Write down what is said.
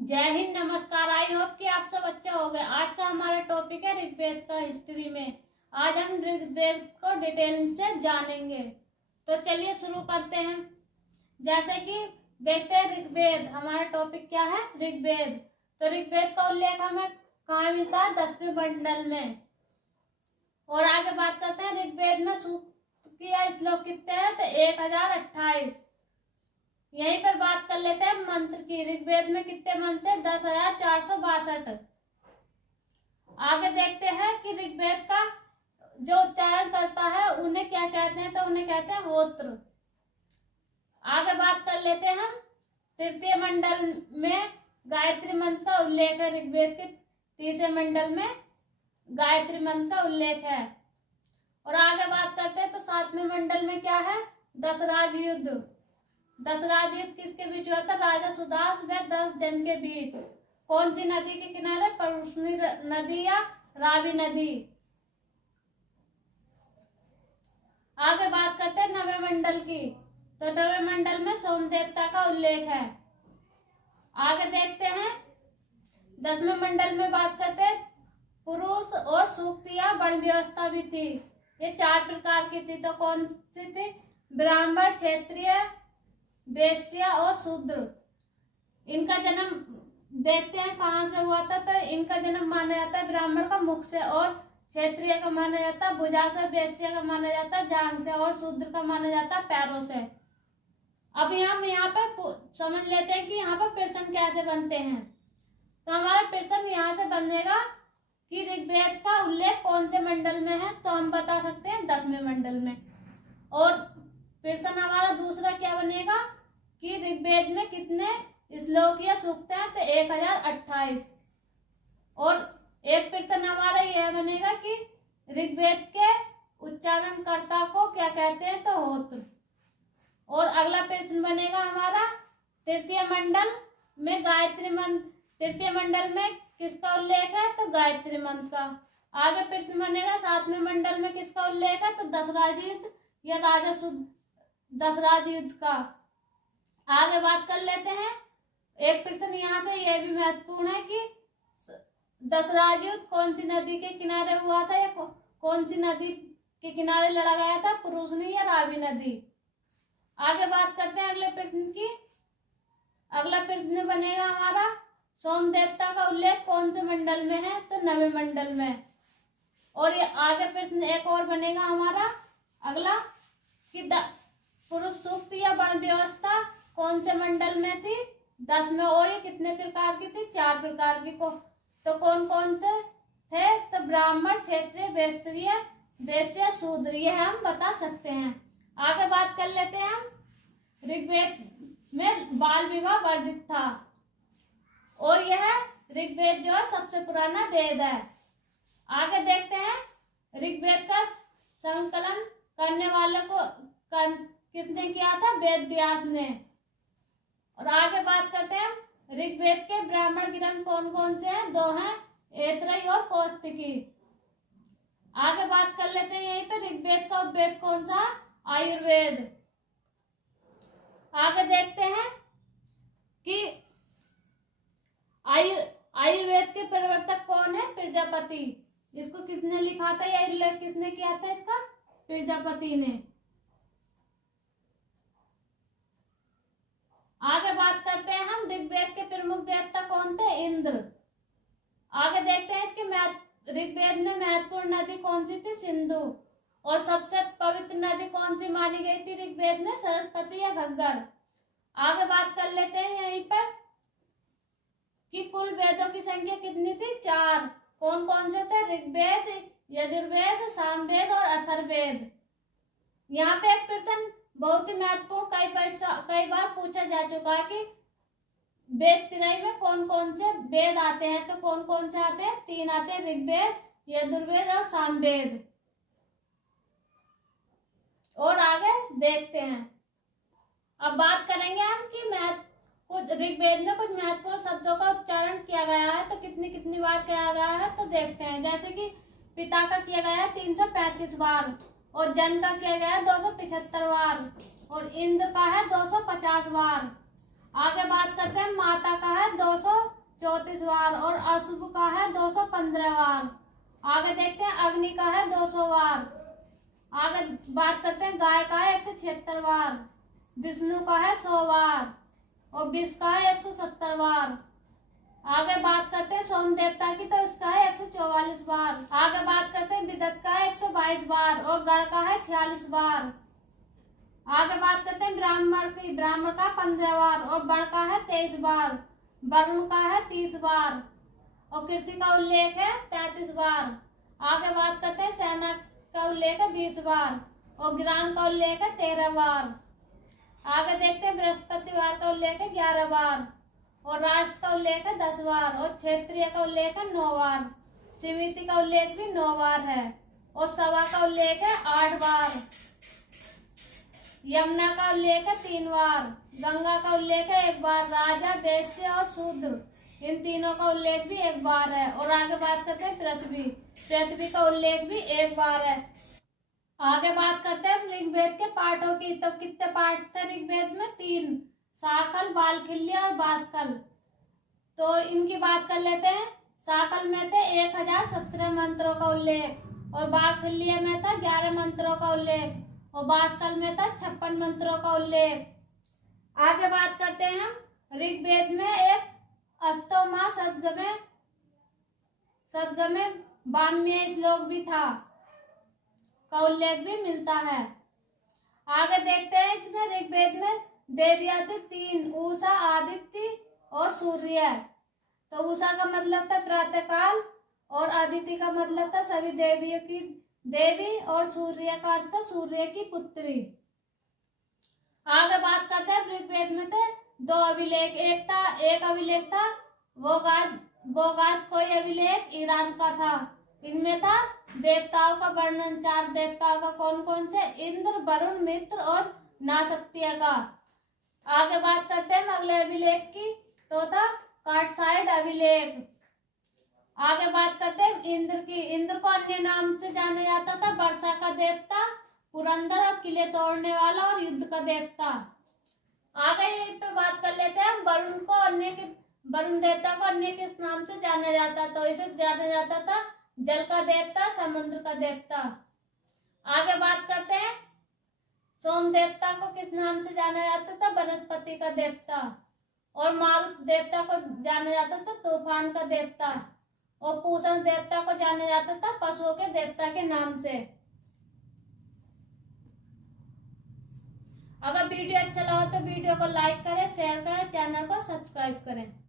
जय हिंद, नमस्कार। I hope कि आप सब अच्छे हो गए। आज का हमारा टॉपिक है ऋग्वेद का हिस्ट्री में। आज हम ऋग्वेद को डिटेल से जानेंगे। तो चलिए शुरू करते हैं। जैसे कि देखते हैं ऋग्वेद, हमारा टॉपिक क्या है, ऋग्वेद। तो ऋग्वेद का उल्लेख हमें कहाँ मिलता है, 10वें मंडल में। और आगे बात करते हैं ऋग्वेद में सूक्त या श्लोक कितने हैं, तो 1028। यहीं पर बात कर लेते हैं मंत्र की। ऋग्वेद में कितने मंत्र हैं, 10,462। आगे देखते हैं कि ऋग्वेद का जो उच्चारण करता है उन्हें क्या कहते हैं, तो उन्हें कहते हैं होत्र। आगे बात कर लेते हैं हम तृतीय मंडल में गायत्री मंत्र का उल्लेख है। ऋग्वेद के तीसरे मंडल में गायत्री मंत्र का उल्लेख है। और आगे बात करते हैं तो सातवें मंडल में क्या है, दशराज युद्ध। दशराज युद्ध किसके बीच हुआ था, राजा सुदास व 10 जन के बीच। कौन सी नदी के किनारे, परुष्णी नदी या रावी नदी। आगे बात करते हैं नवे मंडल की। तो नवे मंडल में सोम देवता का उल्लेख है। आगे देखते हैं 10वें मंडल में बात करते हैं पुरुष और सूक्त या वर्ण व्यवस्था भी थी। ये 4 प्रकार की थी। तो कौन सी थी, ब्राह्मण, क्षत्रिय, वैश्य और शूद्र। इनका जन्म देखते हैं कहाँ से हुआ था। तो इनका जन्म माना जाता है ब्राह्मण का मुख से, और क्षत्रिय का माना जाता है भुजा से, वैश्य का माना जाता है जांघ से, और शूद्र का माना जाता है पैरों से। अभी हम यहाँ पर समझ लेते हैं कि यहाँ पर प्रश्न कैसे बनते हैं। तो हमारा प्रश्न यहाँ से बनेगा कि ऋग्वेद का उल्लेख कौन से मंडल में है, तो हम बता सकते हैं 10वें मंडल में। और प्रश्न हमारा दूसरा क्या बनेगा कि ऋग्वेद में कितने श्लोक या सूक्त हैं, तो 1028। और एक प्रश्न हमारा यह बनेगा कि ऋग्वेद के उच्चारणकर्ता को क्या कहते हैं, तो होत्र। और अगला प्रश्न बनेगा हमारा तृतीय मंडल में गायत्री मंत्र। तृतीय मंडल में किसका उल्लेख है, तो गायत्री मंत्र का। आगे प्रश्न बनेगा 7वें मंडल में किसका उल्लेख है, तो दशराज युद्ध या राजा दशराज युद्ध का। आगे बात कर लेते हैं एक प्रश्न यहाँ से यह भी महत्वपूर्ण है कि दशराज युद्ध कौन सी नदी के किनारे हुआ था, या कौन सी नदी के किनारे लड़ा गया था, पुरुषनी या रावी नदी। आगे बात करते हैं अगले प्रश्न की। अगला प्रश्न बनेगा हमारा सोम देवता का उल्लेख कौन से मंडल में है, तो 9वें मंडल में। और ये आगे प्रश्न एक और बनेगा हमारा अगला कि पुरुष सूक्त या वर्ण व्यवस्था कौन से मंडल में थी, 10 में। और ये कितने प्रकार की थी, 4 प्रकार की। तो कौन कौन से थे, तो ब्राह्मण, क्षत्रिय, वैश्य, शूद्र, ये हम बता सकते हैं। आगे बात कर लेते हैं हम ऋग्वेद में बाल विवाह वर्जित था। और यह ऋग्वेद जो है सबसे पुराना वेद है। आगे देखते हैं ऋग्वेद का संकलन करने वाले को किसने किया था, वेद व्यास ने। और आगे बात करते हैं ऋग्वेद के ब्राह्मण ग्रंथ कौन कौन से हैं, 2 हैं, ऐतरेय और कौशिकी। आगे बात कर लेते हैं यहीं पे ऋग्वेद का उपवेद कौन सा, आयुर्वेद। आगे देखते हैं कि आयुर्वेद के प्रवर्तक कौन है, प्रजापति। इसको किसने लिखा था, या उल्लेख किसने किया था इसका, प्रजापति ने। आगे बात करते हैं हम ऋग्वेद के प्रमुख देवता कौन थे, इंद्र। आगे देखते हैं इसके ऋग्वेद में महत्वपूर्ण नदी कौन सी थी, सिंधु। और सबसे पवित्र नदी कौन सी मानी गई थी ऋग्वेद में, सरस्वती या घग्गर। आगे बात कर लेते हैं यहीं पर कि कुल वेदों की संख्या कितनी थी, 4। कौन कौन से थे, ऋग्वेद, यजुर्वेद, सामवेद और अथर्ववेद। यहाँ पे एक प्रश्न बहुत ही महत्वपूर्ण कई बार पूछा जा चुका है कि वेद त्रय में कौन कौन से वेद आते हैं, तो कौन कौन से आते हैं, 3 आते हैं, ऋग्वेद, यजुर्वेद और सामवेद। और आगे देखते हैं, अब बात करेंगे हम कि कुछ ऋग्वेद में कुछ महत्वपूर्ण शब्दों का उच्चारण किया गया है, तो कितनी कितनी बार किया गया है, तो देखते हैं। जैसे कि पिता का किया गया है 335 बार, और जन का किया गया है 275 बार, और इंद्र का है 250 बार। आगे बात करते हैं माता का है 234 बार और अशुभ का है 215 बार। आगे देखते हैं अग्नि का है 200 बार। आगे बात करते हैं गाय का है 176 बार, विष्णु का है 100 बार और विष का है 170 बार। आगे बात करते हैं सोम देवता की, तो उसका है 144 बार। आगे बात करते हैं विदत का है 122 बार और गण का है 46 बार। आगे बात करते हैं ब्राह्मण की, ब्राह्मण का 15 बार और बण का है 23 बार, वरुण का है 30 बार और कृषि का उल्लेख है 33 बार। आगे बात करते हैं सेना का उल्लेख है 20 बार और ग्राम का उल्लेख है 13 बार। आगे देखते हैं बृहस्पतिवार का उल्लेख है 11 बार और राष्ट्र का उल्लेख है 10 बार और क्षेत्रीय का उल्लेख है 9 बार। समिति का उल्लेख भी 9 बार है और सभा का उल्लेख है 8 बार। यमुना का उल्लेख है 3 बार, गंगा का उल्लेख है 1 बार, राजा, वैश्य और शूद्र इन तीनों का उल्लेख भी 1 बार है। और आगे बात करते हैं पृथ्वी, पृथ्वी का उल्लेख भी 1 बार है। आगे बात करते हैं ऋग्वेद के पाठों की, तो कितने पाठ थे ऋग्वेद में? 3, साकल, बालखिल्य और बाष्कल। तो इनकी बात कर लेते हैं। साकल में थे 1017 मंत्रों का उल्लेख और बालखिल्य में था 11 मंत्रों का उल्लेख और बाष्कल में था 56 मंत्रों का उल्लेख। आगे बात करते हैं हम ऋग्वेद में एक अष्टोमा सदगमे वाम्य श्लोक भी था का उल्लेख भी मिलता है। आगे देखते हैं इसमें ऋग्वेद में देवियां थी 3, उषा, आदित्य और सूर्य। तो उषा का मतलब था प्रातःकाल और आदित्य का मतलब था सभी देवियों की देवी और सूर्य का अर्थ सूर्य की पुत्री। आगे बात करते हैं ऋग्वेद में थे 2 अभिलेख, एक अभिलेख था बोगाज कोई अभिलेख ईरान का था। इनमें था देवताओं का वर्णन, 4 देवताओं का कौन कौन से? इंद्र, वरुण, मित्र और नासक्तिय का। आगे बात करते हैं अगले अभिलेख की, तो था काटसाइड अभिलेख। आगे बात करते हैं इंद्र की, इंद्र को अन्य नाम से जाना जाता था वर्षा का देवता, पुरंदर और किले तोड़ने वाला और युद्ध का देवता। आगे यहीं पे बात कर लेते हैं हम वरुण देवता को अन्य किस नाम से जाना जाता? तो इसे जाना जाता था जल का देवता, समुद्र का देवता। आगे बात करते हैं सोम देवता को किस नाम से जाना जाता था? वनस्पति का देवता। और मारुत देवता को जाना जाता था तूफान का देवता और पूषण देवता को जाना जाता था पशुओं के देवता के नाम से। अगर वीडियो अच्छा लगा तो वीडियो को लाइक करें, शेयर करें, चैनल को सब्सक्राइब करें।